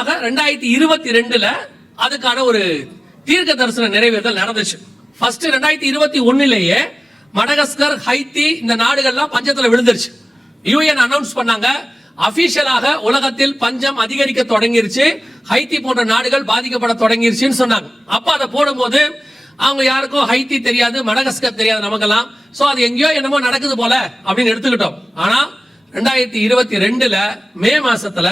நிச்சயமாக 2022ல அதுக்கான ஒரு தீர்க்க தரிசன நிறைவேறுதல் நடந்துச்சு. ஃபர்ஸ்ட் 2021லேயே மடகஸ்கர், ஹைத்தி இந்த நாடுகள்லாம் பஞ்சத்துல விழுந்துருச்சு. யுஎன் அனௌன்ஸ் பண்ணாங்க, அபிஷியலாக உலகத்தில் பஞ்சம் அதிகரிக்க தொடங்கிருச்சு, ஹைத்தி போன்ற நாடுகள் பாதிக்கப்பட தொடங்கிருச்சுன்னு சொன்னாங்க. அப்ப அதை போடும்போது அவங்க யாருக்கும் ஹைத்தி தெரியாது, மடகஸ்கர் தெரியாது நமக்கெல்லாம். சோ அது எங்கேயோ என்னமோ நடக்குது போல அப்படின்னு எடுத்துக்கிட்டோம். ஆனா 2022ல மே மாசத்துல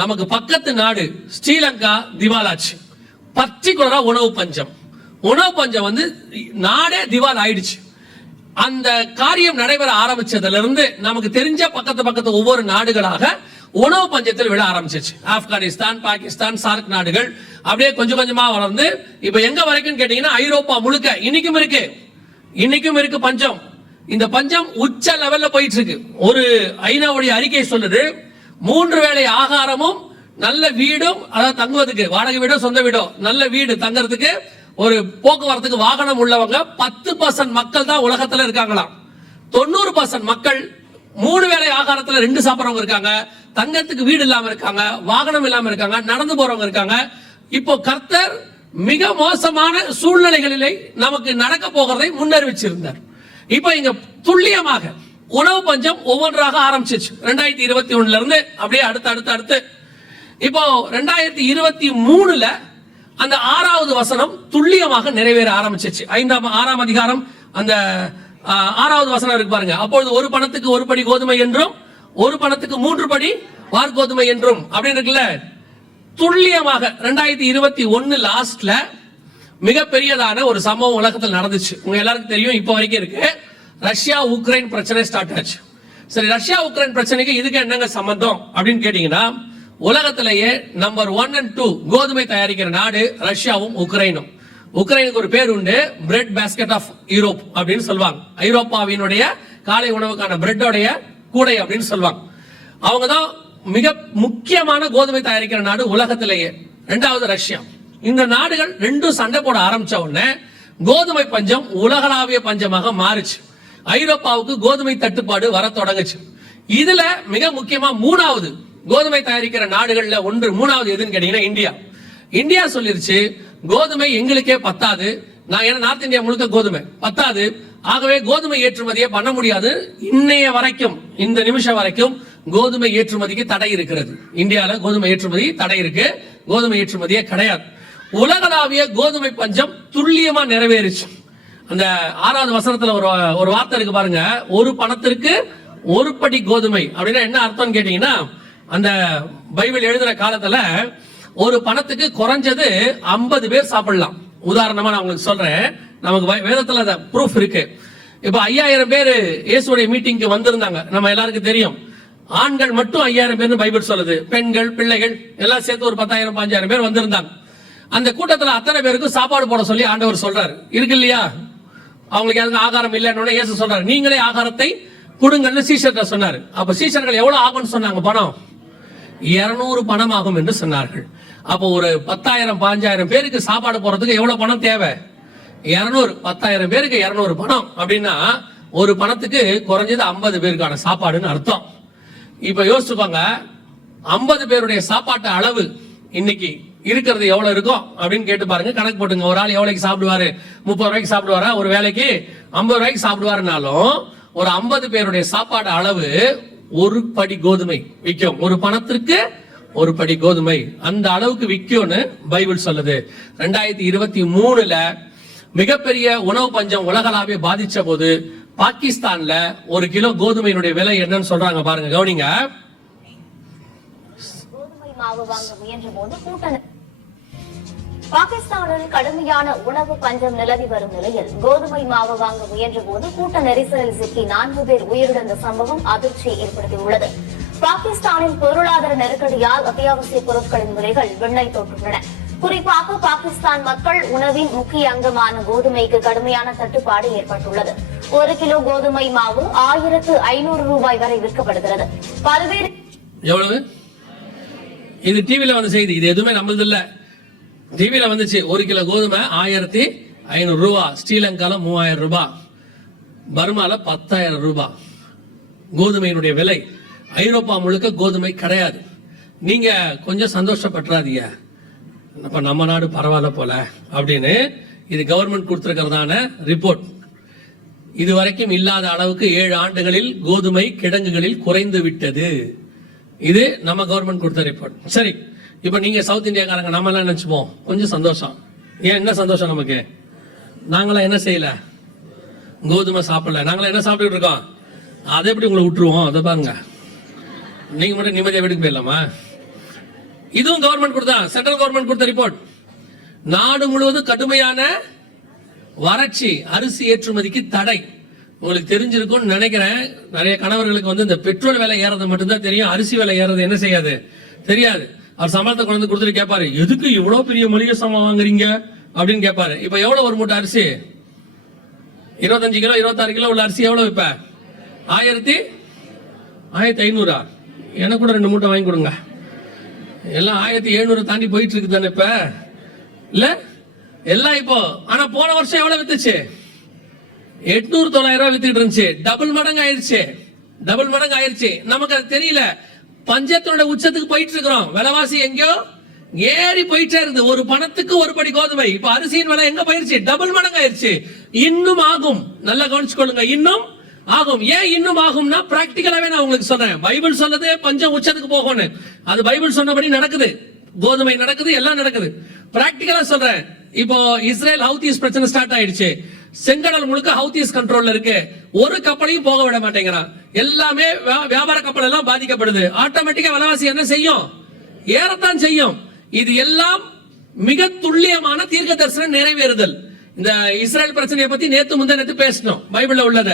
நமக்கு பக்கத்து நாடு ஸ்ரீலங்கா திவாலாச்சு. பர்டிகுலரா உணவு பஞ்சம் வந்து நாடே திவால் ஆயிடுச்சு. அந்த காரியம் நடைபெற ஆரம்பிச்சதுல இருந்து நமக்கு தெரிஞ்ச பக்கத்து ஒவ்வொரு நாடுகளாக உணவு பஞ்சத்தில் விட ஆரம்பிச்சிச்சு. ஆப்கானிஸ்தான், பாகிஸ்தான், சார்க் நாடுகள் அப்படியே கொஞ்சம் கொஞ்சமா வளர்ந்து இப்ப எங்க வரைக்கும் கேட்டீங்கன்னா ஐரோப்பா முழுக்க இன்னைக்கும் இருக்கு பஞ்சம். இந்த பஞ்சம் உச்ச லெவல்ல போயிட்டு இருக்கு. ஒரு ஐநாவுடைய அறிக்கை சொல்லுது, 3 வேளை ஆகாரமும் நல்ல வீடும், அதாவது தங்குவதுக்கு வாடகை வீடோ சொந்த வீடோ, நல்ல வீடு தங்கறதுக்கு, ஒரு போக்குவரத்துக்கு வாகனம் உள்ளவங்க 10% மக்கள் தான் உலகத்துல இருக்காங்களாம். 90% மக்கள் 3 வேளை ஆகாரத்துல 2 சாப்பிடுறவங்க இருக்காங்க, தங்கறதுக்கு வீடு இல்லாம இருக்காங்க, வாகனம் இல்லாம இருக்காங்க, நடந்து போறவங்க இருக்காங்க. இப்போ கர்த்தர் மிக மோசமான சூழ்நிலைகளிலே நமக்கு நடக்க போகிறதை முன்னறிவிச்சிருந்தார். இப்போ இங்க துல்லியமாக உணவு பஞ்சம் ஒவ்வொன்றாக ஆரம்பிச்சிச்சு. 2021ல இருந்து அப்படியே அடுத்து இப்போ 2023ல அந்த 6வது வசனம் துல்லியமாக நிறைவேற ஆரம்பிச்சிச்சு. 6ஆம் அதிகாரம் அந்த 6வது வசனம் இருக்கு பாருங்க. அப்பொழுது ஒரு பணத்துக்கு 1 படி கோதுமை என்றும், ஒரு பணத்துக்கு 3 படி வார்கோதுமை என்றும் அப்படின்னு இருக்குல்ல. துல்லியமாக 2021 லாஸ்ட்ல மிகப்பெரியதான ஒரு சம்பவம் உலகத்தில் நடந்துச்சு. உங்க எல்லாருக்கும் தெரியும், இப்ப வரைக்கும் இருக்கு. ரஷ்யா உக்ரைன் பிரச்சனை ஸ்டார்ட் ஆச்சு. சரி, ரஷ்யா உக்ரைன் பிரச்சனைக்கு இதுக்கு என்னங்க சம்பந்தம் அப்படின்னு கேட்டீங்கன்னா, உலகத்திலேயே நம்பர் 1 and 2 கோதுமை தயாரிக்கிற நாடு ரஷ்யாவும் உக்ரைனும். உக்ரைனுக்கு ஒரு பேர் உண்டு, பிரெட் பாஸ்கெட் ஆஃப் யூரோப் அப்படின்னு சொல்லுவாங்க. ஐரோப்பாவினுடைய காலை உணவுக்கான பிரெட்டோடைய கூடை அப்படின்னு சொல்லுவாங்க. அவங்க தான் மிக முக்கியமான கோதுமை தயாரிக்கிற நாடு உலகத்திலேயே. 2வது ரஷ்யா. இந்த நாடுகள் ரெண்டும் சண்டை போட ஆரம்பிச்ச உடனே கோதுமை பஞ்சம் உலகளாவிய பஞ்சமாக மாறுச்சு. ஐரோப்பாவுக்கு கோதுமை தட்டுப்பாடு வர தொடங்குச்சு. இதுல மிக முக்கியமா 3வது கோதுமை தயாரிக்கிற நாடுகள்ல 3வது எதுன்னு கேட்டீங்கன்னா இந்தியா சொல்லிருச்சு, கோதுமை எங்களுக்கே பத்தாது, நான் ஏன்னா நார்த் இந்தியா முழுக்க கோதுமை பத்தாது, ஆகவே கோதுமை ஏற்றுமதியை பண்ண முடியாது. இன்னைய வரைக்கும், இந்த நிமிஷம் வரைக்கும் கோதுமை ஏற்றுமதிக்கு தடை இருக்கிறது. இந்தியால கோதுமை ஏற்றுமதி தடை இருக்கு, கோதுமை ஏற்றுமதியே கிடையாது. உலகளாவிய கோதுமை பஞ்சம் துல்லியமா நிறைவேறிச்சு. அந்த 6வது வசனத்துல ஒரு வார்த்தை இருக்கு பாருங்க, ஒரு பணத்திற்கு 1 படி கோதுமை அப்படின்னா என்ன அர்த்தம் கேட்டீங்கன்னா, அந்த பைபிள் எழுதுற காலத்துல ஒரு பணத்துக்கு குறைஞ்சது 50 பேர் சாப்பிடலாம். உதாரணமா நான் உங்களுக்கு சொல்றேன், நமக்கு வேதத்துல ப்ரூஃப் இருக்கு. இப்ப 5000 பேர் இயேசுடைய மீட்டிங்க்கு வந்திருந்தாங்க, நம்ம எல்லாருக்கும் தெரியும். ஆண்கள் மட்டும் 5000 பேர் பைபிள் சொல்லுது, பெண்கள் பிள்ளைகள் எல்லாம் சேர்த்து ஒரு 10,000 15,000 பேர் வந்திருந்தாங்க. அந்த கூட்டத்துல அத்தனை பேருக்கு சாப்பாடு போட சொல்லி ஆண்டவர் சொல்றாரு, இருக்கு இல்லையா? அவங்களுக்கு யாருக்கு ஆகாரம் இல்லைன்னு இயேசு சொல்றாரு, நீங்களே ஆகாரத்தை கொடுங்கன்னு சீஷர்கிட்ட சொன்னாரு. அப்ப சீஷர்கள் எவ்வளவு ஆகும்னு சொன்னாங்க? பணம் 200 பணம் ஆகும் என்று சொன்னார்கள். அப்போ ஒரு 10,000 15,000 பேருக்கு சாப்பாடு போறதுக்கு எவ்வளவு பணம் தேவை? 200. 10,000 பேருக்கு 200 பணம் அப்படின்னா ஒரு பணத்துக்கு குறைஞ்சது 50 பேருக்கான சாப்பாடுன்னு அர்த்தம். இப்ப யோசிச்சுப்பாங்க, 50 பேருடைய சாப்பாட்டு அளவு இன்னைக்கு இருக்கிறது எவ்வளவு இருக்கும் அப்படின்னு கேட்டு பாருங்க, கணக்கு போட்டுங்க. ஒரு ஆள் எவ்வளவுக்கு சாப்பிடுவாரு? 30 ரூபாய்க்கு சாப்பிடுவாரா? ஒரு வேலைக்கு 50 ரூபாய்க்கு சாப்பிடுவாருனாலும் ஒரு 50 பேருடைய சாப்பாடு அளவு 1 படி கோதுமை விற்கும். ஒரு பணத்திற்கு 1 படி கோதுமை அந்த அளவுக்கு விற்கும்னு பைபிள் சொல்லுது. 2023ல மிகப்பெரிய உணவு பஞ்சம் உலகளாவிய பாதிச்ச போது பாகிஸ்தான்ல 1 கிலோ கோதுமையினுடைய விலை என்னன்னு சொல்றாங்க பாருங்க, கவனிங்க. கோதுமை மாவு வாங்க முயன்ற போது பாகிஸ்தானில் கடுமையான உணவு பஞ்சம் நிலவி வரும் நிலையில் கோதுமை மாவு வாங்க முயன்ற போது கூட்ட நெரிசலில் சிக்கி 4 பேர் உயிரிழந்த சம்பவம் அதிர்ச்சியை ஏற்படுத்தியுள்ளது. பாகிஸ்தானின் பொருளாதார நெருக்கடியால் அத்தியாவசிய பொருட்களின் விலைகள் விண்ணை தொட்டுள்ளன. குறிப்பாக பாகிஸ்தான் மக்கள் உணவின் முக்கிய அங்கமான கோதுமைக்கு கடுமையான தட்டுப்பாடு ஏற்பட்டுள்ளது. 1 கிலோ கோதுமை மாவு 1500 ரூபாய் வரை விற்கப்படுகிறது. பல்வேறு எவ்வளவு? இது டிவில வந்து செய்தி, இது எதுவுமே நம்மளது இல்ல. டிவில வந்துச்சு, 1 கிலோ கோதுமை 1500 ரூபாய், ஸ்ரீலங்கால 3000 ரூபாய், பர்மால 10,000 ரூபாய் கோதுமையினுடைய விலை. ஐரோப்பா முழுக்க கோதுமை கிடையாது. நீங்க கொஞ்சம் சந்தோஷப்பட்டுறாதீங்க, அப்ப நம்ம நாடு பரவாயில்ல போல அப்படின்னு. இது கவர்மெண்ட் கொடுத்திருக்கிறதான ரிப்போர்ட். இதுவரைக்கும் இல்லாத அளவுக்கு 7 ஆண்டுகளில் கோதுமை கிடங்குகளில் குறைந்து விட்டது. இது நம்ம கவர்மெண்ட் கொடுத்த ரிப்போர்ட். சரி, இப்ப நீங்க சவுத் இந்தியாக்காரங்க நம்ம எல்லாம் நினைச்சுப்போம் கொஞ்சம் சந்தோஷம். ஏன் என்ன சந்தோஷம் நமக்கு? நாங்களாம் என்ன செய்யல, கோதுமை சாப்பிடல, நாங்களாம் என்ன சாப்பிட்டு இருக்கோம்? அதை எப்படி உங்களை விட்டுருவோம்? அதை பாருங்க, நீங்க மட்டும் நிம்மதியா வீட்டுக்கு போயிடலாமா? இதுவும் கவர்மெண்ட் கொடுத்தா, சென்ட்ரல் கவர்மெண்ட் கொடுத்த ரிப்போர்ட். நாடு முழுவதும் கடுமையான வறட்சி, அரிசி ஏற்றுமதிக்கு தடை. உங்களுக்கு தெரிஞ்சிருக்கும்னு நினைக்கிறேன், நிறைய கணவர்களுக்கு வந்து இந்த பெட்ரோல் விலை ஏறது மட்டும்தான் தெரியும், அரிசி விலை ஏறது என்ன செய்யாது தெரியாது. அவர் சம்பளத்தை கொண்டு வந்து கொடுத்துட்டு கேட்பாரு, எதுக்கு இவ்வளவு பெரிய மளிகை சாமான் வாங்குறீங்க அப்படின்னு கேட்பாரு. இப்ப எவ்வளவு ஒரு மூட்டை அரிசி? 25 கிலோ 26 கிலோ உள்ள அரிசி எவ்வளவு? இப்ப 1500. எனக்கு கூட 2 மூட்டை வாங்கி கொடுங்க. எல்லாம் 1700 தாண்டி போயிட்டு இருக்கு தானே இப்ப, இல்ல எல்லாம் இப்போ. ஆனா போன வருஷம் எவ்வளவு வித்துச்சு? 800-900 வித்துட்டு இருந்துச்சு. டபுள் மடங்கு ஆயிருச்சு. நமக்கு அது தெரியல. பஞ்சத்தோட உச்சத்துக்கு போயிட்டு இருக்கிறோம். விலைவாசி எங்கேயோ ஏறி போயிட்டே இருக்கு. ஒரு பணத்துக்கு ஒரு படி கோதுமை. இப்ப அரிசியின் விலை எங்க போயிருச்சு? டபுள் மடங்கு ஆயிருச்சு. இன்னும் ஆகும். நல்லா கவனிச்சுக்கொள்ளுங்க, இன்னும் ஆகும். ஏன் இன்னும் ஆகும்னா, பிராக்டிகலாவே நான் உங்களுக்கு சொன்னேன். பைபிள் சொன்னது பஞ்சம் உச்சத்துக்கு போகும்னு. அது பைபிள் சொன்னபடி நடக்குது. கோதுமை நடக்குது, எல்லாம் நடக்குது. பிராக்டிகலா சொல்றேன். இப்போ இஸ்ரேல் ஹவுதீஸ் பிரச்சனை ஸ்டார்ட் ஆயிடுச்சு. செங்கடல் முழுக்க ஹவுதீஸ் கண்ட்ரோல்ல இருக்கு. ஒரு கப்பலையும் போக விட மாட்டேங்கிறான். எல்லாமே வியாபார கப்பல் எல்லாம் பாதிக்கப்படுது. ஆட்டோமேட்டிக்கா விலைவாசி என்ன செய்யும்? ஏறத்தான் செய்யும். இது எல்லாம் மிக துல்லியமான தீர்க்க தரிசனம் நிறைவேறுதல். இந்த இஸ்ரேல் பிரச்சனையை பத்தி நேத்து முந்தின பேசணும், பைபிள்ல உள்ளத.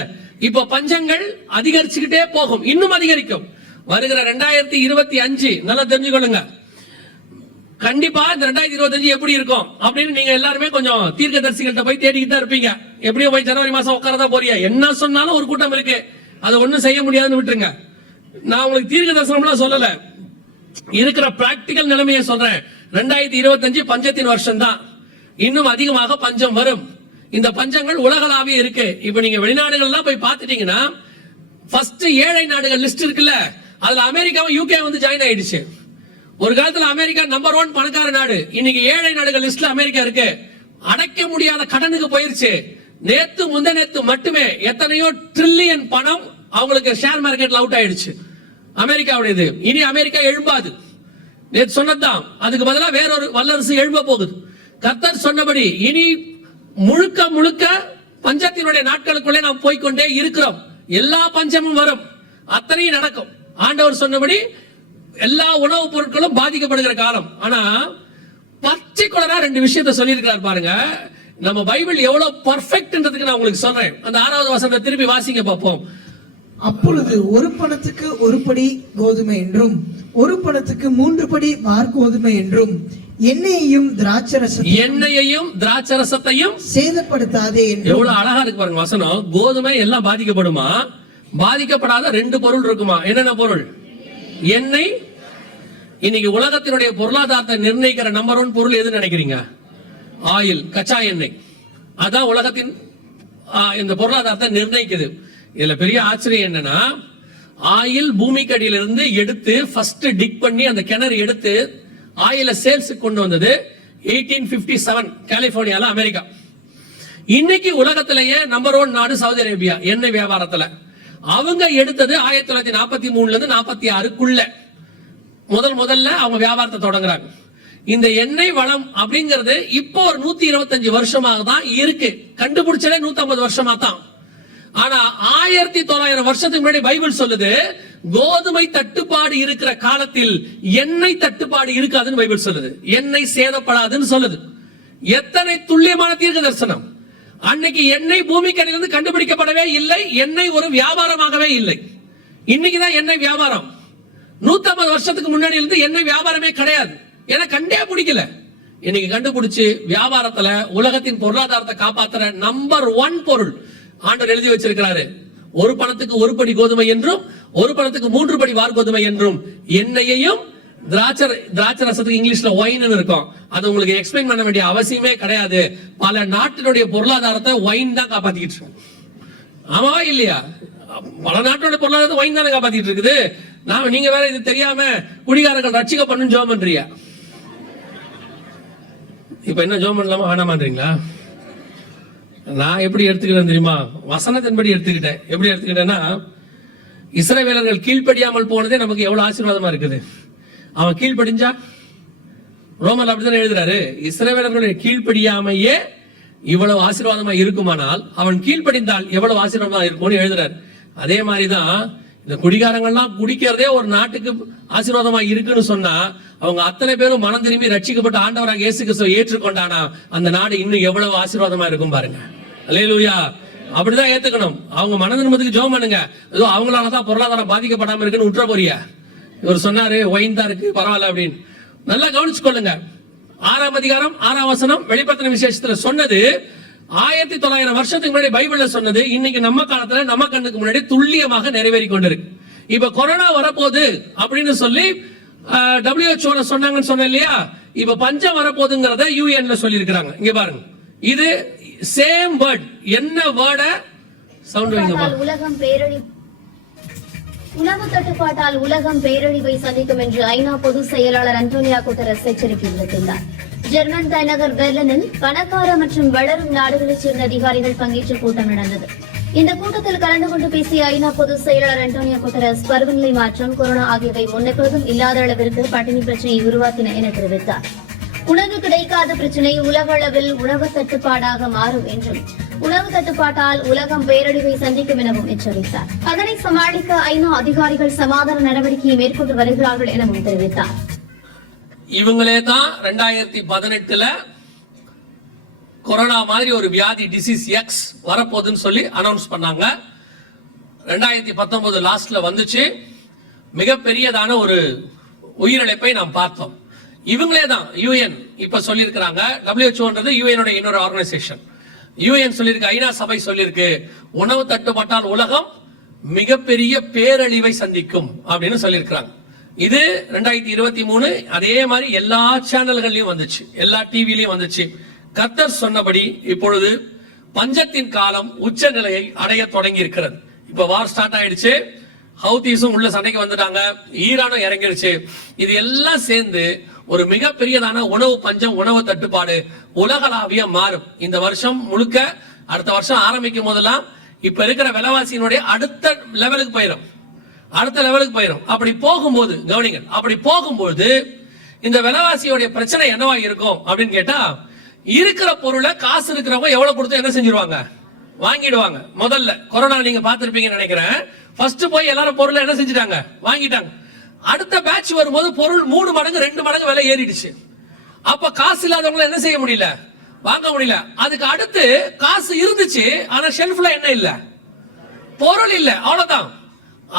இப்போ பஞ்சங்கள் அதிகரிச்சுக்கிட்டே போகும், இன்னும் அதிகரிக்கும். வருகிற 2025 நல்லா தெரிஞ்சுக்கொள்ளுங்க. கண்டிப்பா இந்த 2025 எப்படி இருக்கும் அப்படின்னு நீங்க எல்லாருமே கொஞ்சம் தீர்க்கதரிசிகள்கிட்ட போய் தேடிக்கிட்டு தான் இருப்பீங்க. எப்படியோ போய் ஜனவரி மாசம் உட்காரதான் போறியா? என்ன சொன்னாலும் ஒரு கூட்டம் இருக்கு, அதை ஒண்ணும் செய்ய முடியாதுன்னு விட்டுருங்க. நான் உங்களுக்கு தீர்க்க தரிசனம்லாம் சொல்லல, இருக்கிற பிராக்டிகல் நிலைமையை சொல்றேன். 2025 பஞ்சத்தின் வருஷம் தான். இன்னும் அதிகமாக பஞ்சம் வரும். இந்த பஞ்சங்கள் உலகளாவே இருக்கு. இப்ப நீங்க வெளிநாடுகள்லாம் போய் பார்த்துட்டீங்கன்னா, ஃபர்ஸ்ட் ஏழை நாடுகள் லிஸ்ட் இருக்குல்ல, அதுல அமெரிக்காவும் யூகே வந்து ஜாயின் ஆயிடுச்சு. ஒரு காலத்துல அமெரிக்கா நம்பர் 1 பணக்கார நாடு. இன்னைக்கு ஏழை நாடுகள் லிஸ்ட்ல அமெரிக்கா இருக்கு. அடைக்க முடியாத கடனுக்கு போயிருச்சு. நேத்து முந்தநேத்து மட்டுமே எத்தனையோ ட்ரில்லியன் பணம் அவங்களுக்கு ஷேர் மார்க்கெட்ல அவுட் ஆயிடுச்சு அமெரிக்காவுடையது. இனி அமெரிக்கா எழும்பாது. நேத்து சொன்னதுதான், அதுக்கு பதிலா வேறொரு வல்லரசு எழும்ப போகுது. கர்த்தர் சொன்னபடி இனி முழுக்க முழுக்க பஞ்சத்தினுடைய நாட்களுக்குள்ளே நாம் போய்கொண்டே இருக்கிறோம். எல்லா பஞ்சமும் வரும், அத்தனையும் நடக்கும். ஆண்டவர் சொன்னபடி எல்லா உணவுப் பொருட்களும் பாதிக்கப்படுகிற காலம். ஆனா பர்டிகுலரா 2 விஷயத்தை சொல்லியிருக்கிறார் பாருங்க. நம்ம பைபிள் எவ்வளவு பர்ஃபெக்ட்ன்றதுக்கு நான் உங்களுக்கு சொல்றேன். அந்த 6வது வசனத்தை திருப்பி வாசிங்க பார்ப்போம். அப்பொழுது ஒரு பணத்துக்கு ஒரு படி கோதுமை என்றும், ஒரு பணத்துக்கு 3 படி வார்கோதுமை என்றும், எண்ணெயையும் திராட்சரசத்தையும் சேதப்படுத்தாதே என்று. எவ்வளவு அழகா இருக்கு பாருங்க வசனம். கோதுமை எல்லாம் பாதிக்கப்படுமா? பாதிக்கப்படாத 2 பொருள் இருக்குமா? என்னென்ன பொருள்? எண்ணெய். இன்னைக்கு உலகத்தினுடைய பொருளாதாரத்தை நிர்ணயிக்கிற நம்பர் 1 பொருள் எது நினைக்கிறீங்க? ஆயில், கச்சா எண்ணெய். அதான் உலகத்தின் இந்த பொருளாதாரத்தை நிர்ணயிக்குது. இதுல பெரிய ஆச்சரியம் என்னன்னா, ஆயில் பூமிக்கு அடியிலிருந்து எடுத்து ஃபர்ஸ்ட் டிக் பண்ணி அந்த கிணறு எடுத்து ஆயில சேல்ஸ் கொண்டு வந்தது 1857 கலிபோர்னியால, அமெரிக்கா. இன்னைக்கு உலகத்திலேயே நம்பர் 1 நாடு சவுதி அரேபியா எண்ணெய் வியாபாரத்துல. அவங்க எடுத்தது 1943ல இருந்து 46க்குள்ள முதல்ல அவங்க வியாபாரத்தை தொடங்குறாங்க. இந்த எண்ணெய் வளம் அப்படிங்கிறது இப்போ ஒரு 125 வருஷமாக தான் இருக்கு. கண்டுபிடிச்சதே 150 வருஷமா தான். ஆனா 1900 வருஷத்துக்கு முன்னாடி பைபிள் சொல்லுது, கோதுமை தட்டுப்பாடு இருக்கிற காலத்தில் எண்ணெய் தட்டுப்பாடு இருக்காதுன்னு பைபிள் சொல்லுது. எண்ணெய் சேதப்படாதுன்னு சொல்லுது. எத்தனை துல்லியமான தீர்க்க தரிசனம்! அன்னைக்கு எண்ணெய் பூமிக்கடியிலிருந்து கண்டுபிடிக்கப்படவே இல்லை. எண்ணெய் ஒரு வியாபாரமாகவே இல்லை. இன்னைக்குதான் எண்ணெய் வியாபாரம். 150 வருஷத்துக்கு முன்னாடி இருந்து எண்ணெய் வியாபாரமே கிடையாது. ஏன்னா கண்டே பிடிக்கல. இன்னைக்கு கண்டுபிடிச்சு வியாபாரத்துல உலகத்தின் பொருளாதாரத்தை காப்பாத்துற நம்பர் 1 பொருள் ஆண்டவர் எழுதி வச்சிருக்கிறாரு. ஒரு பணத்துக்கு ஒரு படி கோதுமை என்றும், ஒரு பணத்துக்கு 3 படி வார்கோதுமை என்றும், எண்ணெயையும் திராட்சரசத்துக்கு இங்கிலீஷ்ல ஒயின் இருக்கும். அது உங்களுக்கு எக்ஸ்பிளைன் பண்ண வேண்டிய அவசியமே கிடையாது. பல நாட்டினுடைய பொருளாதாரத்தை ஒயின் தான் காப்பாத்திட்டு இருக்கு. ஆமாவா இல்லையா? பல நாட்டோட பொருளாதாரத்தை ஒயின் தானே காப்பாத்திட்டு இருக்குது. நீங்க வேற இது தெரியாம குடிகாரர்கள் ரட்சிக்கப்படணும் ஜெபம் பண்றியா? இப்ப என்ன ஜெபம் பண்ணலாமா வேணாமான்றீங்களா? நான் எப்படி எடுத்துக்கிட்டேன் தெரியுமா? வசனத்தின்படி எடுத்துக்கிட்டேன். எப்படி எடுத்துக்கிட்டேன்னா, இஸ்ரவேலர்கள் கீழ்ப்படியாமல் போனதே நமக்கு எவ்வளவு ஆசீர்வாதமா இருக்குது. அவன் கீழ்ப்படிஞ்சா, ரோமர் அப்படிதான் எழுதுறாரு, இஸ்ரவேலர்களுடைய கீழ்ப்படியாமையே இவ்வளவு ஆசீர்வாதமா இருக்குமானால் அவன் கீழ்ப்படிந்தால் எவ்வளவு ஆசீர்வாதமா இருக்கும்னு எழுதுறாரு. அதே மாதிரிதான் இந்த குடிகாரங்கள்லாம் குடிக்கிறதே ஒரு நாட்டுக்கு ஆசீர்வாதமா இருக்குன்னு சொன்னா, அவங்க அத்தனை பேரும் மனம் திரும்பி ரட்சிக்கப்பட்ட ஆண்டவராக இயேசு கிறிஸ்துவை ஏற்றுக்கொண்டானா அந்த நாடு இன்னும் எவ்வளவு ஆசீர்வாதமா இருக்கும் பாருங்க. அல்லேலூயா. அப்படிதான் ஏத்துக்கணும். அவங்க மன திரும்பத்துக்கு ஜெபம் பண்ணுங்க. ஏதோ அவங்களாலதான் பொருளாதாரம் பாதிக்கப்படாம இருக்குன்னு விட்டுற போறியா? இவர் சொன்னாரு ஒயின் தான் இருக்கு பரவாயில்ல அப்படின்னு. நல்லா கவனிச்சுக்கொள்ளுங்க. 6ஆம் அதிகாரம் 6ஆம் வசனம் வெளிப்படுத்தின விசேஷத்துல சொன்னது 1900 வருஷத்துக்கு முன்னாடி பைபிள்ல சொன்னது இன்னைக்கு நம்ம காலத்துல நம்ம கண்ணுக்கு முன்னாடி துல்லியமாக நிறைவேறி கொண்டிருக்கு. இப்ப கொரோனா வரப்போகுது அப்படின்னு சொல்லி WHO சொன்னாங்கன்னு சொன்ன இல்லையா? இப்ப பஞ்சம் வரப்போகுதுங்கிறத UN சொல்லி இருக்காங்க. இங்க பாருங்க, இது சேம் வேர்ட். என்ன வேர்ட சவுண்ட் வைங்கப்பா? உணவு தட்டுப்பாட்டால் உலகம் பேரழிவை சந்திக்கும் என்று ஐநா பொதுச் செயலாளர் அன்டோனியோ குட்டரஸ் எச்சரிக்கை விடுத்துள்ளார். ஜெர்மன் தலைநகர் பெர்லினில் பணக்கார மற்றும் வளரும் நாடுகளைச் சேர்ந்த அதிகாரிகள் பங்கேற்ற கூட்டம் நடந்தது. இந்த கூட்டத்தில் கலந்து கொண்டு பேசிய ஐநா பொதுச் செயலாளர் அன்டோனியோ குட்டரஸ் பருவநிலை மாற்றம், கொரோனா ஆகியவை முன்னெப்போதும் இல்லாத அளவிற்கு பட்டினி பிரச்சனையை உருவாக்கின என தெரிவித்தார். உணவு கிடைக்காத பிரச்சனை உலக அளவில் உணவு தட்டுப்பாடாக மாறும் என்றும், உணவு தட்டுப்பாட்டால் உலகம் பேரழிவை சந்திக்கும் எனவும் எச்சரித்தார். அதனை சமாளிக்க ஐநா அதிகாரிகள் சமாதான நடவடிக்கையை மேற்கொண்டு வருகிறார்கள் எனவும் தெரிவித்தார். இவங்களே தான் 2018 கொரோனா மாதிரி ஒரு வியாதி டிசீஸ் எக்ஸ் வரப்போகுதுன்னு சொல்லி அனௌன்ஸ் பண்ணாங்க. 2019 லாஸ்ட்ல வந்துச்சு. மிகப்பெரியதான ஒரு உயிரிழப்பை நாம் பார்த்தோம். இவங்களே தான் UN இப்ப சொல்லியிருக்கிறாங்க. WHO UN இன்னொரு ஆர்கனைசேஷன். UN சொல்லியிருக்கு, ஐநா சபை சொல்லியிருக்கு, உணவு தட்டுப்பாட்டால் உலகம் மிகப்பெரிய பேரழிவை சந்திக்கும் அப்படின்னு சொல்லியிருக்கிறாங்க. இது 2023 அதே மாதிரி எல்லா சேனல்கள்லயும் வந்துச்சு, எல்லா டிவிலையும் வந்துச்சு. கர்த்தர் சொன்னபடி இப்பொழுது பஞ்சத்தின் காலம் உச்ச நிலையை அடைய தொடங்கி இருக்கிறது. இப்ப வார் ஸ்டார்ட் ஆயிடுச்சு. ஹவுதீஸும் உள்ள சண்டைக்கு வந்துட்டாங்க, ஈரானும் இறங்கிடுச்சு. இது எல்லாம் சேர்ந்து ஒரு மிகப்பெரியதான உணவு பஞ்சம், உணவு தட்டுப்பாடு உலகளாவிய மாறும். இந்த வருஷம் முழுக்க, அடுத்த வருஷம் ஆரம்பிக்கும் போதெல்லாம் இப்ப இருக்கிற விலைவாசியினுடைய அடுத்த லெவலுக்கு போயிடும். அப்படி போகும்போது கவனிங்க, அப்படி போகும்போது இந்த விலைவாசியோடைய பிரச்சனை என்னவா இருக்கும் அப்படின்னு கேட்டா, இருக்கிற பொருளை காசு இருக்கிறவங்க எவ்வளவு கொடுத்து என்ன செஞ்சிருவாங்க? வாங்கிடுவாங்க. முதல்ல கொரோனா நீங்க பார்த்திருப்பீங்கன்னு நினைக்கிறேன். ஃபர்ஸ்ட் போய் எல்லாரும் பொருளை என்ன செஞ்சிட்டாங்க? வாங்கிட்டாங்க. அடுத்த பேட்ச் வரும்போது பொருள் 3 மடங்கு 2 மடங்கு விலை ஏறிடுச்சு. அப்ப காசு இல்லாதவங்க என்ன செய்ய முடியல? வாங்க முடியல. அதுக்கு அடுத்து காசு இருந்துச்சு, ஆனா ஷெல்ஃப்ல என்ன இல்ல? பொருள் இல்ல. அவ்வளவுதான்.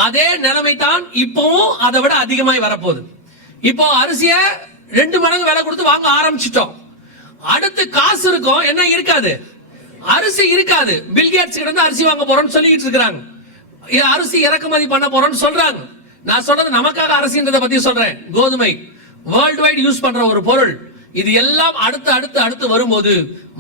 அதே நிலைமை தான் இப்பவும் அதை விட அதிகமாய் வரப்போகுது. இப்போ அரிசிய 2 மடங்கு விலை கொடுத்து வாங்க ஆரம்பிச்சிட்டோம். அடுத்து காசு இருக்கும், என்ன இருக்காது? அரிசி இருக்காது. பில்கேட்ஸ் கிட்ட இருந்து அரிசி வாங்க போறோம்னு சொல்லிக்கிட்டு இருக்காங்க. அரிசி இறக்குமதி பண்ண போறோம்னு சொல்றாங்க. நான் சொல்றது நமக்காக அரசின்றதை பத்தி சொல்றேன். கோதுமை வேர்ல்டு வைட் யூஸ் பண்ற ஒரு பொருள். இது எல்லாம் அடுத்து அடுத்து அடுத்து வரும்போது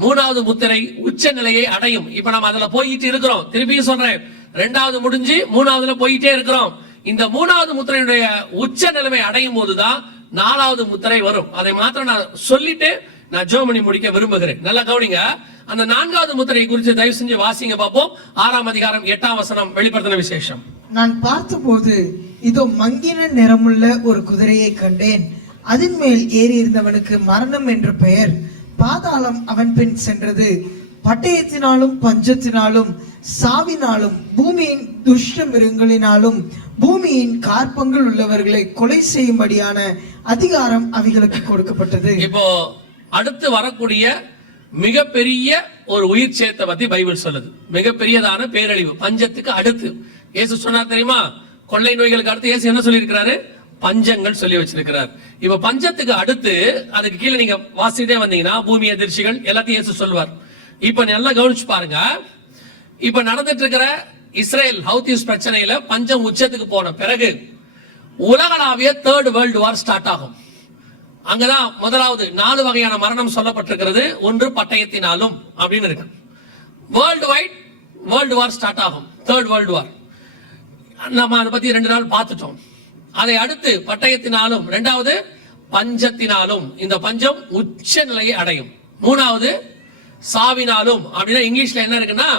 3வது முத்திரை உச்ச நிலையை அடையும். இப்ப நம்ம அதுல போயிட்டு இருக்கிறோம். திருப்பியும் சொல்றேன், 2வது முடிஞ்சு 3வதுல போயிட்டே இருக்கிறோம். இந்த 3வது முத்திரையுடைய உச்ச நிலைமை அடையும் போதுதான் 4வது முத்திரை வரும். அதை மாத்திரம் நான் சொல்லிட்டு நான் ஜெர்மனி முடிக்க விரும்புகிறேன். நல்லா கவனிங்க. அந்த 4வது முத்திரை குறித்து தயவு செஞ்சு வாசிங்க பார்ப்போம். 6ஆம் அதிகாரம் 8ஆம் வசனம் வெளிப்படுத்தின விசேஷம். நான் பார்த்தபோது இதோ மங்கின நிறமுள்ள ஒரு குதிரையை கண்டேன். அதன் மேல் ஏறி இருந்தவனுக்கு மரணம் என்ற பெயர். பாதாளம் அவன் பின் சென்றது. பட்டயத்தினாலும் பஞ்சத்தினாலும் சாவினாலும் பூமியின் துஷ்ட மிருகங்களினாலும் பூமியின் காற்பங்கள் உள்ளவர்களை கொலை செய்யும்படியான அதிகாரம் அவைகளுக்கு கொடுக்கப்பட்டது. இப்போ அடுத்து வரக்கூடிய மிகப்பெரிய ஒரு உயிர் சேத்தை பத்தி பைபிள் சொல்லுது. மிகப்பெரியதான பேரழிவு பஞ்சத்துக்கு அடுத்து. இயேசு சொன்னார் தெரியுமா? கொள்ளை நோய்களுக்கு அடுத்து இயேசு என்ன சொல்லியிருக்கிறாரு? பஞ்சங்கள் சொல்லி வச்சிருக்கிறார். இப்ப பஞ்சத்துக்கு அடுத்து அதுக்கு கீழே நீங்க வாசிட்டே வந்தீங்கன்னா பூமி அதிர்ச்சிகள் எல்லாத்தையும் இயேசு சொல்வார். இப்ப நல்லா கவனிச்சு பாருங்க. இப்ப நடந்துட்டு இருக்கிற இஸ்ரேல் ஹவுதீஸ் பிரச்சனையில பஞ்சம் உச்சத்துக்கு போன பிறகு உலகளாவிய 3rd வேர்ல்டு வார் ஸ்டார்ட் ஆகும். அங்கதான் முதலாவது 4 வகையான மரணம் சொல்லப்பட்டிருக்கிறது. ஒன்று பட்டயத்தினாலும் அப்படின்னு இருக்கு. World wide world war start ஆகும். 3rd world war. நம்ம அதை பத்தி 2 நாள் பார்த்துட்டோம். அதை அடுத்து பட்டயத்தினாலும், இரண்டாவது பஞ்சத்தினாலும், இந்த பஞ்சம் உச்ச நிலையை அடையும். மூணாவது சாவினாலும், அப்படின்னா இங்கிலீஷ்ல என்ன இருக்குன்னா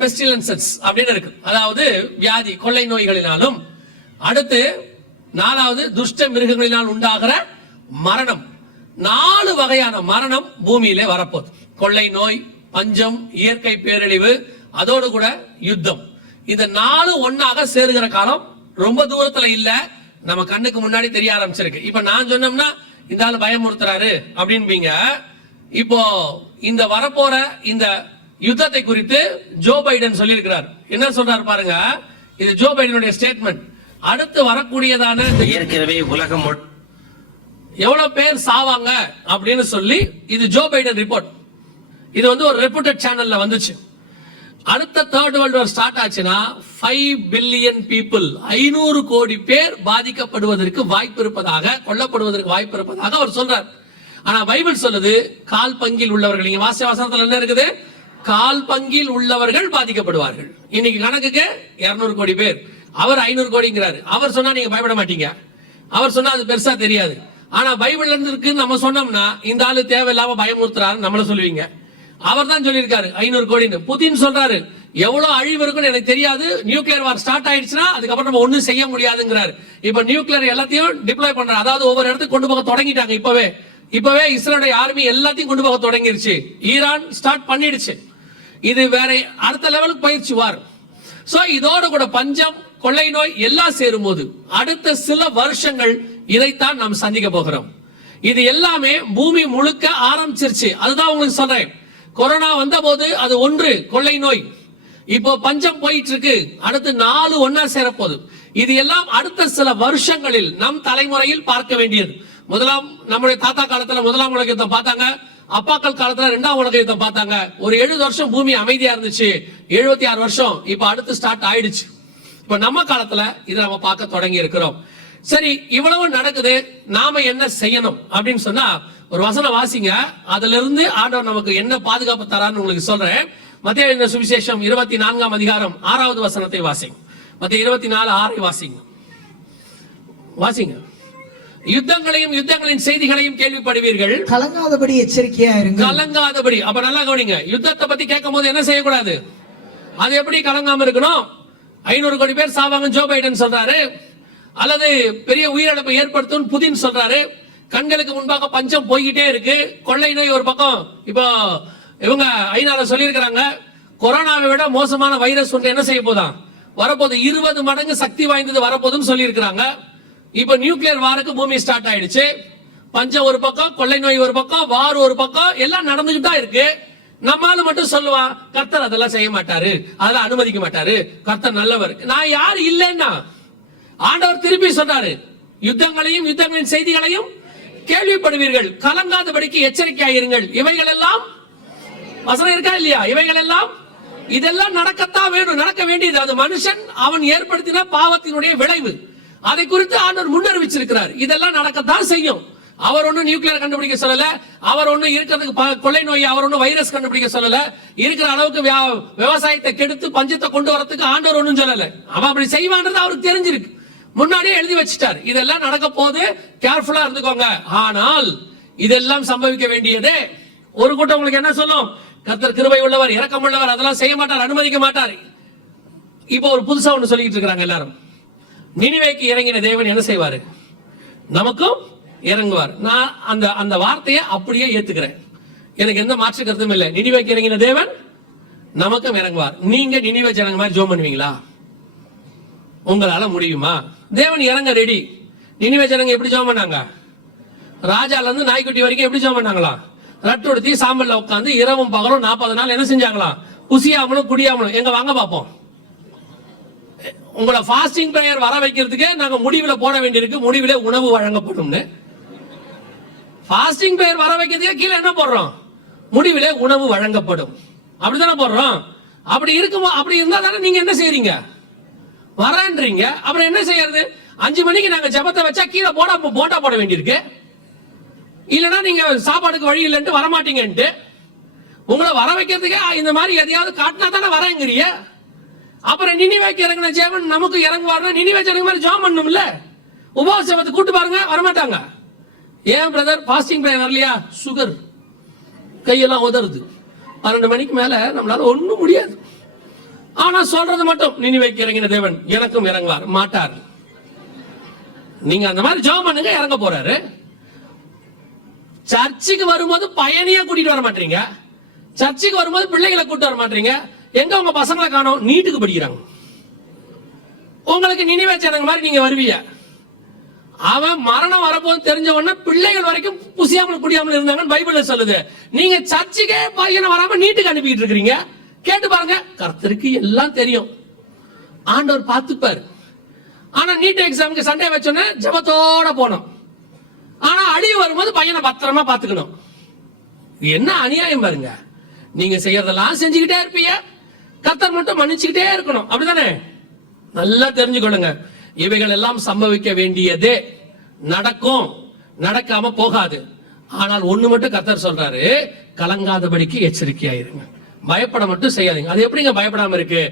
பெஸ்டிலன்சஸ் அப்படின்னு இருக்கு, அதாவது வியாதி கொள்ளை நோய்களினாலும். அடுத்து நாலாவது துஷ்ட மிருகங்களினால் உண்டாகிற மரணம். 4 வகையான மரணம் பூமியிலே வரப்போகுது. கொள்ளை நோய், பஞ்சம், இயற்கை பேரழிவு, அதோடு கூட யுத்தம். இந்த 4 ஒன்னாக சேருகிற காலம் ரொம்ப தூரத்துல இல்ல, நம்ம கண்ணுக்கு முன்னாடி தெரிய ஆரம்பிச்சிருக்கு. இப்ப நான் சொன்னோம்னா இந்த ஆளு பயமுறுத்துறாரு அப்படின்பீங்க. இப்போ இந்த வரப்போற இந்த யுத்தத்தை குறித்து ஜோ பைடன் சொல்லியிருக்கிறார். என்ன சொல்றாரு பாருங்க, இது ஜோ பைடனுடைய ஸ்டேட்மெண்ட். அடுத்து வரக்கூடியதான ஏற்கனவே உலகம் எவ்வளவு பேர் சாவாங்க அப்படின்னு சொல்லி இது ஜோ பைடன் ரிப்போர்ட். இது வந்து ஒரு ரெப்யூட்டட் சேனல்ல வந்துச்சு. அடுத்த தேர்ட் வேர்ல்ட் வார் ஸ்டார்ட் ஆச்சுன்னா 5 பில்லியன் பீப்புள், 500 கோடி பேர் பாதிக்கப்படுவதற்கு வாய்ப்பு இருப்பதாக, கொல்லப்படுவதற்கு வாய்ப்பு இருப்பதாக அவர் சொல்றார். ஆனா பைபிள் சொல்லுது கால் பங்கில் உள்ளவர்கள், நீங்க வாசிய வசனத்துல என்ன இருக்குது, கால் பங்கில் உள்ளவர்கள் பாதிக்கப்படுவார்கள். இன்னைக்கு கணக்குக்கு 200 கோடி பேர், அவர் 500 கோடிங்கிறாரு. அவர் சொன்னா நீங்க பயப்பட மாட்டீங்க, அவர் சொன்னா அது பெருசா தெரியாது. ஆனா பைபிள்ல இருந்து இருக்கு நம்ம சொன்னோம்னா இந்த ஆளு தேவையில்லாம பயமுறுத்துறாரு நம்மள சொல்லுவீங்க. அவர் தான் சொல்லியிருக்காரு 500 கோடின்னு. புதின் சொல்றாரு எவ்வளவு அழிவு இருக்குன்னு எனக்கு தெரியாது, நியூக்ளியர் வார் ஸ்டார்ட் ஆயிடுச்சுன்னா அதுக்கப்புறம் நம்ம ஒண்ணும் செய்ய முடியாதுங்கிறாரு. இப்ப நியூக்ளியர் எல்லாத்தையும் டிப்ளாய் பண்றாரு, அதாவது ஒவ்வொரு இடத்துக்கு கொண்டு போக தொடங்கிட்டாங்க. இப்பவே இஸ்ரேலுடைய ஆர்மி எல்லாத்தையும் கொண்டு போக தொடங்கிருச்சு. ஈரான் ஸ்டார்ட் பண்ணிடுச்சு. இது வேற அடுத்த லெவலுக்கு பயிற்சி வார். சோ இதோட கூட பஞ்சம், கொள்ளை நோய் எல்லாம் சேரும் போது அடுத்த சில வருஷங்கள் இதைத்தான் நாம் சந்திக்க போகிறோம். இது எல்லாமே பூமி முழுக்க ஆரம்பிச்சிருச்சு. அதுதான் உங்களுக்கு சொல்றேன். கொரோனா வந்த போது அது 1 கொள்ளை நோய், இப்போ பஞ்சம் போயிட்டு இருக்கு, அடுத்து 4 ஒன்னா சேரப்போகுது. இது எல்லாம் அடுத்த சில வருஷங்களில் நம் தலைமுறையில் பார்க்க வேண்டியது. முதலாம் நம்முடைய தாத்தா காலத்துல 1ஆம் உலக யுத்தம் பார்த்தாங்க, அப்பாக்கள் காலத்துல 2ஆம் உலக யுத்தம் பார்த்தாங்க. ஒரு 70 வருஷம் பூமி அமைதியா இருந்துச்சு, 76 வருஷம் இப்ப அடுத்து ஸ்டார்ட் ஆயிடுச்சு. இப்ப நம்ம காலத்துல இதை நம்ம பார்க்க தொடங்கி இருக்கிறோம். சரி, இவ்வளவு நடக்குது, நாம என்ன செய்யணும் அப்படின்னு சொன்னா ஒரு வசனம் வாசிங்க. அதுல இருந்து ஆண்டவர் நமக்கு என்ன பாதுகாப்பு தரான்னு உங்களுக்கு சொல்றேன். மத்தேயு எழுதின சுவிசேஷம் 24ஆம் அதிகாரம் 6வது வசனத்தை வாசிங்க. மத்தேயு 24:6 வாசிங்க. யுத்தங்களையும் யுத்தங்களின் செய்திகளையும் கேள்விப்படுவீர்கள், கலங்காதபடி எச்சரிக்கையா இருங்க. கலங்காதபடி. அப்ப நல்லா கவனிங்க, யுத்தத்தை பத்தி கேட்கும் போது என்ன செய்யக்கூடாது, அது எப்படி கலங்காம இருக்கணும்? 500 கோடி பேர் சாவாங்க ஜோ பைடன் சொல்றாரு, அல்லது பெரிய உயிரிழப்பு ஏற்படுத்தும் புதின் சொல்றாரு. கண்களுக்கு முன்பாக பஞ்சம் போய்கிட்டே இருக்கு, கொள்ளை நோய் ஒரு பக்கம். இப்போ இவங்க ஐநால சொல்லியிருக்கிறாங்க கொரோனாவை விட மோசமான வைரஸ் ஒன்று என்ன செய்ய போதான் வரப்போது, 20 மடங்கு சக்தி வாய்ந்தது வரப்போதுன்னு சொல்லி இருக்கிறாங்க. இப்ப நியூக்ளியர் வாருக்கு பூமி ஸ்டார்ட் ஆயிடுச்சு. பஞ்சம் ஒரு பக்கம், கொள்ளை நோய் ஒரு பக்கம், வார் ஒரு பக்கம், எல்லாம் நடந்துகிட்டு தான் இருக்கு. நம்மால மட்டும் சொல்லுவான் கர்த்தர் அதெல்லாம் செய்ய மாட்டாரு, அதெல்லாம் அனுமதிக்க மாட்டாரு, கர்த்தர் நல்லவர். நான் யாரு இல்லைன்னா ஆண்டவர் திருப்பி சொன்னாரு, யுத்தங்களையும் யுத்தங்களின் செய்திகளையும் கேள்விப்படுவீர்கள், கலங்காதபடிக்கு எச்சரிக்கையாயிருங்கள். இவைகள் எல்லாம் வசனம் இருக்கா இல்லையா? இவைகள் எல்லாம் இதெல்லாம் நடக்கத்தான் வேணும், நடக்க வேண்டியது. அது மனுஷன் அவன் ஏற்படுத்தின பாவத்தினுடைய விளைவு. அதை குறித்து ஆண்டவர் முன்னறிவிச்சிருக்கிறார். இதெல்லாம் நடக்கத்தான் செய்யும். அவர் ஒன்னும் நியூக்ளியர் கண்டுபிடிக்க சொல்லல, அவர் ஒன்னும் இருக்கிறதுக்கு கொள்ளை நோய், அவர் ஒன்னும் வைரஸ் கண்டுபிடிக்க சொல்லல, இருக்கிற அளவுக்கு விவசாயத்தை கெடுத்து பஞ்சத்தை கொண்டு வரதுக்கு ஆண்டவர் ஒன்னும் சொல்லல. அவன் அப்படி செய்வான்றது அவருக்கு தெரிஞ்சிருக்கு, முன்னாடியே எழுதி வச்சிட்டார். இதெல்லாம் நடக்க போது, கேர்ஃபுல்லா இருந்துக்கோங்க. ஆனால் இதெல்லாம் சம்பவிக்க வேண்டியதே. ஒரு கூட்டம் உங்களுக்கு என்ன சொல்லும், கர்த்தர் கிருபை உள்ளவர், இரக்கம் உள்ளவர், அதெல்லாம் செய்ய மாட்டார், அனுமதிக்க மாட்டார். இப்போ ஒரு புதுசா ஒண்ணு சொல்லிட்டு இருக்காங்க எல்லாரும், நினிவேக்கு இறங்கின தேவன் என்ன செய்வாரு, நமக்கும் இறங்குவார். நான் அந்த வார்த்தையை அப்படியே ஏத்துக்கிறேன், எனக்கு எந்த மாற்று கருத்தும் இல்லை. நினிவேக்கு இறங்கின தேவன் நமக்கும் இறங்குவார். நீங்க நினிவே ஜனங்க மாதிரி ஜோம் பண்ணுவீங்களா? உங்களால முடியுமா? தேவன் இறங்க ரெடி. நினிவே ஜனங்க எப்படி ஜோம் பண்ணாங்க? ராஜால இருந்து நாய்க்குட்டி வரைக்கும் எப்படி ஜோம் பண்ணாங்களா? ரட்டு உடுத்தி சாம்பல்ல உட்காந்து இரவும் பகலும் 40 நாள் என்ன செஞ்சாங்களாம்? புசியாமலும் குடியாமலும். எங்க வாங்க பாப்போம். உங்களை ஃபாஸ்டிங் பிரேயர் வர வைக்கிறதுக்கு நாங்க முடிவுல போட வேண்டியிருக்கு, முடிவுல உணவு வழங்கப்படும். ஃபாஸ்டிங் பிரேயர் வர வைக்கிறதுக்கு கீழே என்ன போடுறோம்? முடிவுல உணவு வழங்கப்படும். அப்படித்தானே போடுறோம். அப்படி இருக்குமோ, அப்படி இருந்தா தானே நீங்க என்ன செய்யறீங்க, வரன்றீங்க. அப்புறம் என்ன செய்யறது? 5 மணிக்கு நாங்க ஜபத்தை வச்சா கீழே போட்டா போட வேண்டியிருக்கு. இல்லனா நீங்க சாப்பாடுக்கு வழி இல்லைன்ட்டு வரமாட்டீங்கன்ட்டு உங்களை வர வைக்கிறதுக்கு இந்த மாதிரி எதையாவது காட்டினா தானே வரேங்கிறீங்க. அப்புறம் நினிவேக்கு இறங்கின தேவன் நமக்கு இறங்குவாருன்னா நினிவே ஜனங்க மாதிரி ஜெபம் பண்ணணும்ல. உபவாசத்தை கூட்டு பாருங்க, வரமாட்டாங்க. ஏன் பிரதர் பாஸ்டிங் பிரேயர் வரலையா? சுகர், கையெல்லாம் உதறுது, 12 மணிக்கு மேல நம்மளால ஒண்ணும் முடியாது. ஆனா சொல்றது மட்டும், நினிவேக்கு இறங்கின தேவன் எனக்கும் இறங்குவார் மாட்டார். நீங்க அந்த மாதிரி ஜெபம் பண்ணுங்க, இறங்க போறாரு. சர்ச்சுக்கு வரும்போது பயணியா கூட்டிட்டு வர மாட்டீங்க, சர்ச்சுக்கு வரும்போது பிள்ளைகளை கூட்டு வர மாட்டீங்க. எங்க உங்க பசங்களை காணோம்? நீட்டுக்கு படிக்கிறாங்க. உங்களுக்கு நினைவே ஜனங்க மாதிரி நீங்க வருவீங்க. அவன் மரணம் வரப்போது தெரிஞ்ச உடனே பிள்ளைகள் வரைக்கும் புசியாமல் குடியாமல் இருந்தாங்கன்னு பைபிள்ல சொல்லுது. நீங்க சர்ச்சுக்கே பையனை வராம நீட்டுக்கு அனுப்பிட்டு இருக்கிறீங்க. கேட்டு பாருங்க, கர்த்தருக்கு எல்லாம் தெரியும், ஆண்டவர் பார்த்துப்பாரு. ஆனா நீட் எக்ஸாமுக்கு சண்டே வச்சோன்னே ஜபத்தோட போனோம். ஆனா அழிவு வரும்போது பையனை பத்திரமா பாத்துக்கணும். என்ன அநியாயம் பாருங்க. நீங்க செய்யறதெல்லாம் செஞ்சுக்கிட்டே இருப்பீங்க, கர்த்தர் மட்டும் மன்னிச்சுக்கிட்டே இருக்கணும். அப்படிதானே? நல்லா தெரிஞ்சுக்கொள்ளுங்க, இவைகள் எல்லாம் சம்பவிக்க வேண்டியதே, நடக்கும், நடக்காம போகாது. ஆனால் ஒண்ணு மட்டும் கர்த்தர் சொல்றாரு, கலங்காதபடிக்கு எச்சரிக்கையாயிருங்க, பயப்பட மட்டும் செய்யாதீங்க. அது எப்படிங்க பயப்படாம இருக்கு?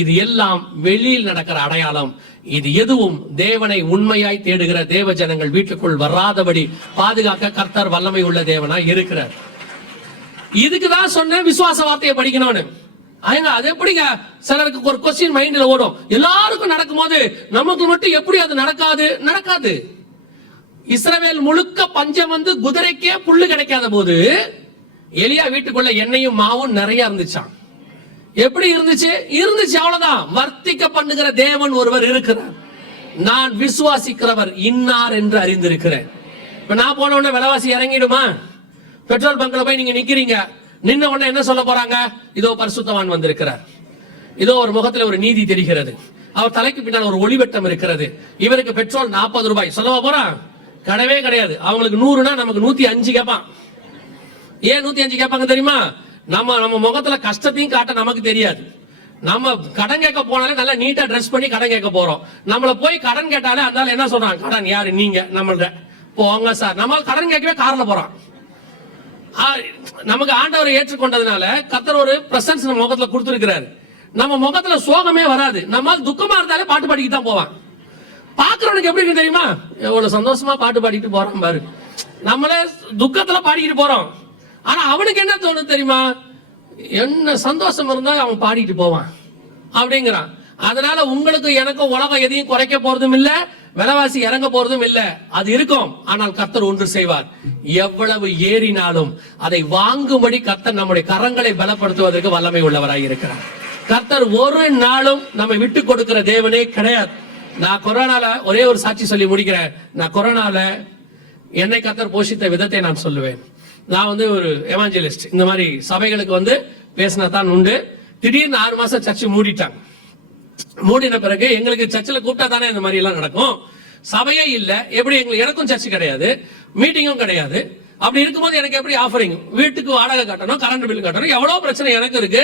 இது எல்லாம் வெளியில் நடக்கிற அடையாளம். இது எதுவும் தேவனை உண்மையாய் தேடுகிற தேவ ஜனங்கள் வீட்டுக்குள் வராதபடி பாதுகாக்க கர்த்தர் வல்லமை உள்ள தேவனாய் இருக்கிறார். இதுக்குதான் சொன்ன விசுவாச வார்த்தையை படிக்கணும்னு. அது எப்படிங்க? சிலருக்கு ஒரு கொஸ்டின் மைண்ட்ல ஓடும், எல்லாருக்கும் நடக்கும் போது நமக்கு மட்டும் எப்படி அது நடக்காது? நடக்காது. இஸ்ரவேல் முழுக்க பஞ்சம் வந்து குதிரைக்கே புல்லு கிடைக்காத போது எலியா வீட்டுக்குள்ள எண்ணெயும் மாவும் நிறைய இருந்துச்சான். எப்படி இருந்துச்சு? இருந்துச்சு, அவ்வளவுதான். வர்த்திக்க பண்ணுகிற தேவன் ஒருவர் இருக்கிறார். நான் விசுவாசிக்கிறவர் இன்னார் என்று அறிந்திருக்கிறேன். இப்ப நான் போன உடனே விலைவாசி இறங்கிடுமா? பெட்ரோல் பங்க்ல போய் நீங்க நிக்கிறீங்க, நின்ன உடனே என்ன சொல்ல போறாங்க? இதோ பரிசுத்தவான் வந்திருக்கிறார், இதோ ஒரு முகத்துல ஒரு நீதி தெரிகிறது, அவர் தலைக்கு பின்னால் ஒரு ஒளிவட்டம் இருக்கிறது, இவருக்கு பெட்ரோல் 40 ரூபாய் சொல்லவா போறான்? கிடையவே கிடையாது. அவங்களுக்கு 100னா நமக்கு 105 கேட்பான். ஏன் 105 கேட்பாங்க தெரியுமா? நம்ம முகத்துல கஷ்டத்தையும் காட்ட நமக்கு தெரியாது. நம்ம கடன் கேட்க போனாலே நல்லா நீட்டா ட்ரெஸ் பண்ணி கடன் கேட்க போறோம். நம்மள போய் கடன் கேட்டாலே அதனால என்ன சொல்றாங்க? கடன் யாரு? நீங்க நம்மள்ட போங்க சார். நம்ம கடன் கேட்கவே கார்ல போறோம். நமக்கு ஆண்டவரை ஏற்றுக்கொண்டதுனால கர்த்தர் ஒரு பிரசன்ஸ் நம்ம முகத்துல கொடுத்திருக்கிறாரு. நம்ம முகத்துல சோகமே வராது. நம்மால் துக்கமா இருந்தாலே பாட்டு பாடிக்கிட்டு தான் போவான். பாக்குறவனுக்கு எப்படி இருக்கு தெரியுமா? எவ்வளவு சந்தோஷமா பாட்டு பாடிட்டு போறான் பாரு. நம்மளே துக்கத்துல பாடிக்கிட்டு போறோம். ஆனா அவனுக்கு என்ன தோணுது தெரியுமா? என்ன சந்தோஷம் இருந்தா அவன் பாடிட்டு போவான் அப்படிங்கிறான். அதனால உங்களுக்கு எனக்கும் உலகம் எதையும் குறைக்க போறதும் இல்ல, விலைவாசி இறங்க போறதும் இல்ல. அது இருக்கும். ஆனால் கர்த்தர் ஒன்று செய்வார், எவ்வளவு ஏறினாலும் அதை வாங்கும்படி கர்த்தர் நம்முடைய கரங்களை பலப்படுத்துவதற்கு வல்லமை உள்ளவராய் இருக்கிறார். கர்த்தர் ஒரு நாளும் நம்ம விட்டு கொடுக்கிற தேவனே கிடையாது. நான் கொரோனால ஒரே ஒரு சாட்சி சொல்லி முடிக்கிறேன். நான் கொரோனால என்னை கர்த்தர் போஷித்த விதத்தை நான் சொல்லுவேன். நான் வந்து ஒரு எவாஞ்சலிஸ்ட், இந்த மாதிரி சபைகளுக்கு வந்து பேசினா தான் உண்டு. திடீர்னு 6 மாசம் சர்ச்சு மூடிட்டாங்க. மூடின பிறகு எங்களுக்கு சர்ச்சில் கூப்பிட்டா தானே இந்த மாதிரி எல்லாம் நடக்கும். சபையே இல்ல. எப்படி எனக்கும் சர்ச்சு கிடையாது, மீட்டிங்கும் கிடையாது. அப்படி இருக்கும்போது எனக்கு எப்படி ஆஃபரிங்? வீட்டுக்கு வாடகை கட்டணும், கரண்ட் பில் கட்டணும், எவ்வளவு பிரச்சனை எனக்கு இருக்கு.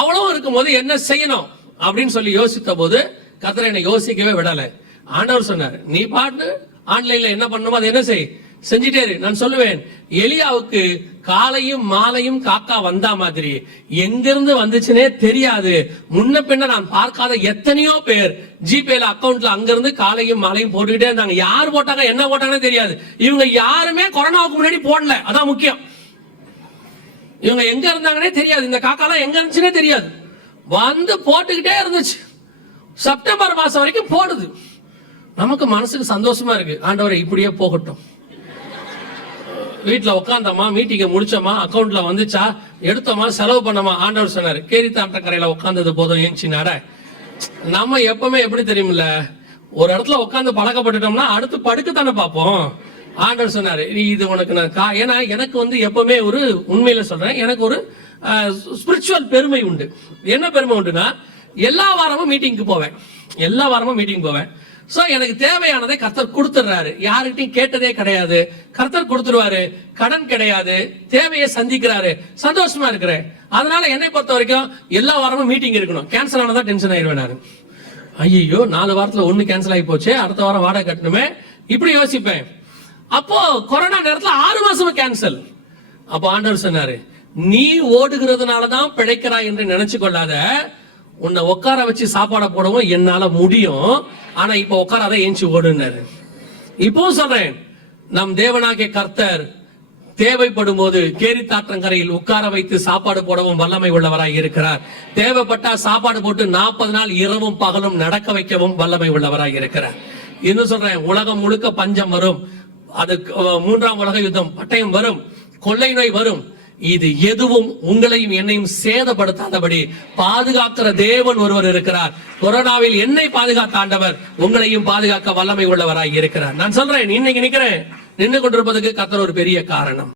அவ்வளவு இருக்கும்போது என்ன செய்யணும் அப்படின்னு சொல்லி யோசித்த போது கர்த்தர் என்னை யோசிக்கவே விடல. ஆண்டவர் சொன்னார், நீ பாட்டு ஆன்லைன்ல என்ன பண்ணுமோ அதை என்ன செஞ்சுட்டே இரு. நான் சொல்லுவேன், எலியாவுக்கு காலையும் மாலையும் காக்கா வந்தா மாதிரி எங்கிருந்து வந்துச்சுன்னே தெரியாது. முன்ன பின்ன நான் பார்க்காத எத்தனையோ பேர் ஜிபேல அக்கௌண்ட்ல அங்கிருந்து காலையும் மாலையும் போட்டுக்கிட்டே இருந்தாங்க. யார் போட்டாங்க என்ன போட்டாங்கன்னு தெரியாது. இவங்க யாருமே கொரோனாவுக்கு முன்னாடி போடல, அதான் முக்கியம். இவங்க எங்க இருந்தாங்கன்னே தெரியாது, இந்த காக்காலாம் எங்க இருந்துச்சுன்னே தெரியாது. வந்து போட்டுக்கிட்டே இருந்துச்சு. செப்டம்பர் மாசம் வரைக்கும் போடுது. நமக்கு மனசுக்கு சந்தோஷமா இருக்கு, ஆண்டவரை இப்படியே போகட்டும். வீட்டுல உட்காந்தோமா, மீட்டிங்க முடிச்சோமா, அக்கௌண்ட்ல வந்துச்சா, எடுத்தோமா, செலவு பண்ணோமா. ஆண்டவர் சொன்னாரு, கேரித்தாட்ட கரையில உட்கார்ந்தது போதும் ஏஞ்சினாட. நம்ம எப்பவுமே எப்படி தெரியுமில்ல, ஒரு இடத்துல உட்காந்து பழக்கப்பட்டுட்டோம்னா அடுத்து படுக்கத்தானே பார்ப்போம். ஆண்டவர் சொன்னாரு, இது உனக்கு நான் ஏன்னா எனக்கு வந்து எப்பவுமே ஒரு உண்மையில சொல்றேன், எனக்கு ஒரு ஸ்பிரிச்சுவல் பெருமை உண்டு. என்ன பெருமை உண்டுன்னா, எல்லா வாரமும் மீட்டிங்க்கு போவேன், எல்லா வாரமும் மீட்டிங் போவேன். சோ எனக்கு தேவையானதை கர்த்தர் கொடுத்துறாரு. யாருக்கிட்டையும் கேட்டதே கிடையாது, கர்த்தர் கொடுத்துருவாரு. கடன் கிடையாது, தேவையை சந்திக்கிறாரு, சந்தோஷமா இருக்கிறேன். அதனால என்னை பொறுத்த வரைக்கும் எல்லா வாரமும் மீட்டிங் இருக்கணும். கேன்சல் ஆனதான் டென்ஷன் ஆயிடுவேன் நான். ஐயோ 4 வாரத்துல 1 கேன்சல் ஆகி போச்சு, அடுத்த வாரம் வாடகை கட்டணுமே, இப்படி யோசிப்பேன். அப்போ கொரோனா நேரத்துல 6 மாசமும் கேன்சல். அப்போ ஆண்டவர் சொன்னாரு, நீ ஓடுகிறதுனாலதான் பிழைக்கிறாய் என்று நினைச்சு கொள்ளாத, உன்னை உட்கார வச்சு சாப்பாடை போடவும் என்னால முடியும், ஆனா இப்ப உட்காராத ஏஞ்சி ஓடுனாரு. இப்போ சொல்றேன், நம் தேவனாகிய கர்த்தர் தேவைப்படும் போது கேரித்தாற்றங்கரையில் உட்கார வைத்து சாப்பாடு போடவும் வல்லமை உள்ளவராய் இருக்கிறார். தேவைப்பட்டா சாப்பாடு போட்டு 40 நாள் இரவும் பகலும் நடக்க வைக்கவும் வல்லமை உள்ளவராய் இருக்கிறார். இன்னும் சொல்றேன், உலகம் முழுக்க பஞ்சம் வரும், அது 3ஆம் உலக யுத்தம், பட்டயம் வரும், கொள்ளை நோய் வரும். இது எதுவும் உங்களையும் என்னையும் சேதப்படுத்தாதபடி பாதுகாக்கிற தேவன் ஒருவர் இருக்கிறார். கொரோனாவில் என்னை பாதுகாத்த ஆண்டவர் உங்களையும் பாதுகாக்க வல்லமை உள்ளவராய் இருக்கிறார். நான் சொல்றேன், இன்னைக்கு நிக்கிறேன், நின்று கொண்டிருப்பதற்கு கர்த்தர் ஒரு பெரிய காரணம்.